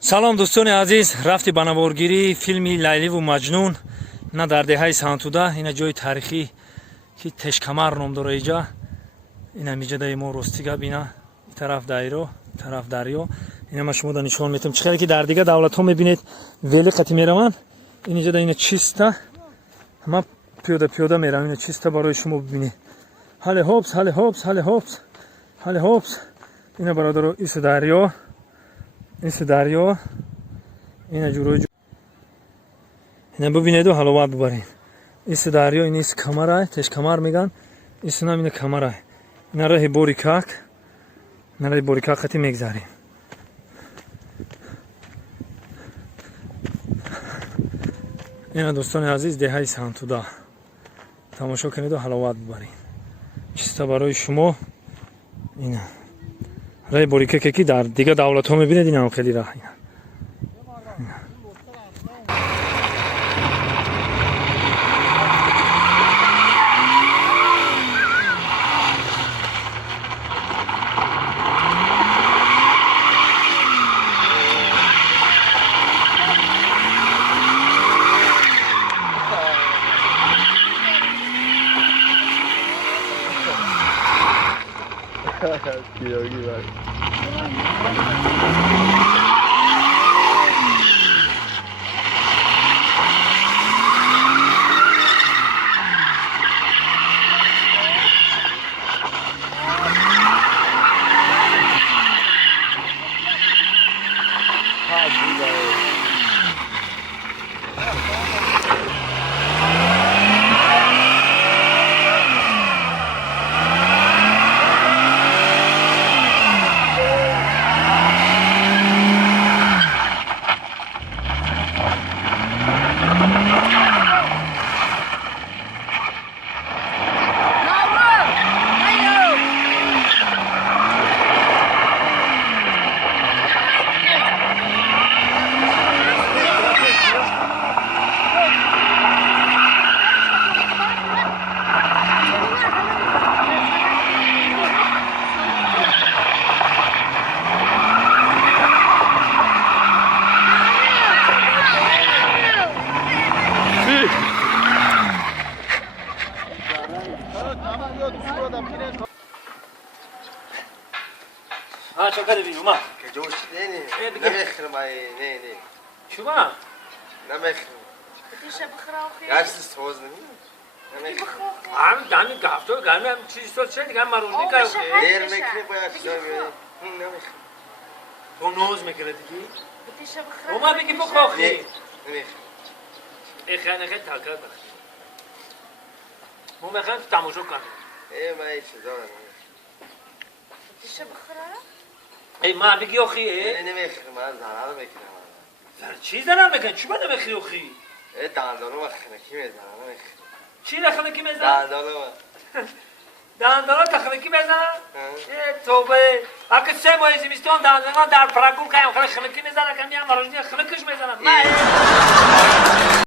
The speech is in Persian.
салом дӯстони азиз, рафти ба наворгирии филми Лайливу Маҷнун ина дар деҳаи Сантуда, ина ҷои таърихӣ ки Тешкамар ном дора иҷа. ина миҷадаи мо ростига бина тараф дайро, тараф дарё. ина ма шумода нишон метам. Чӣ хеле ки дар дига давлатҳо мебинед велиқати мераванд. ин иҷада ина чиста. Ма пиёда меравам. Ина чиста барои шумо бибинед. Ҳале ҳопс, ҳале ҳопс, ҳале ҳопс, ҳале ҳопс. ина бародаро ису дарё. Ису дарё. ина ҷурӯҷ. ина бибинеду ҳаловат бубаред. ису дарё, ин ису камарай, Тешкамар меган. ису нам ина камарай. ина раҳи борикак. ина раҳи борикакати мегзарем. ина дӯстони азиз деҳаи Сантуда. тамошо кунеду ҳаловат бубаред. чиста барои шумо. ина раҳи борикаке ки дар дига давлатҳо мебинед, ина ҳам хеле раҳ. Pirogi var. چه کردی بیوما؟ که جوش نه نمیخرم نه شما؟ نمیخرم دیشه بخرا آخی گشت سوز نمیخرم هم دانی گفتو گرم چیز تو چه دیگه مرون میکنه. دیر میکنی باید نمیخرم تو نوز میکنه دیگه؟ دیشه بخرا اوما بگی بخوخی. نمیخرم خیلی تاکر بخی. مو میخوام تماشا کنم. ما هیچ دارم دیشه بخرا ای ما بگی آخی. نمیخرم من زنان میکنم زن چی زنان میکنی؟ چی باید میخری آخی؟ دندانو مخنکی میزنم نمیخرم چی نخنکی میزن؟ دندانو تخنکی میزن؟ توبه اگه 3 ماه زمستان دندانو در پراکول کنم خنکی میزنم که میام روزی خنکش میزنم.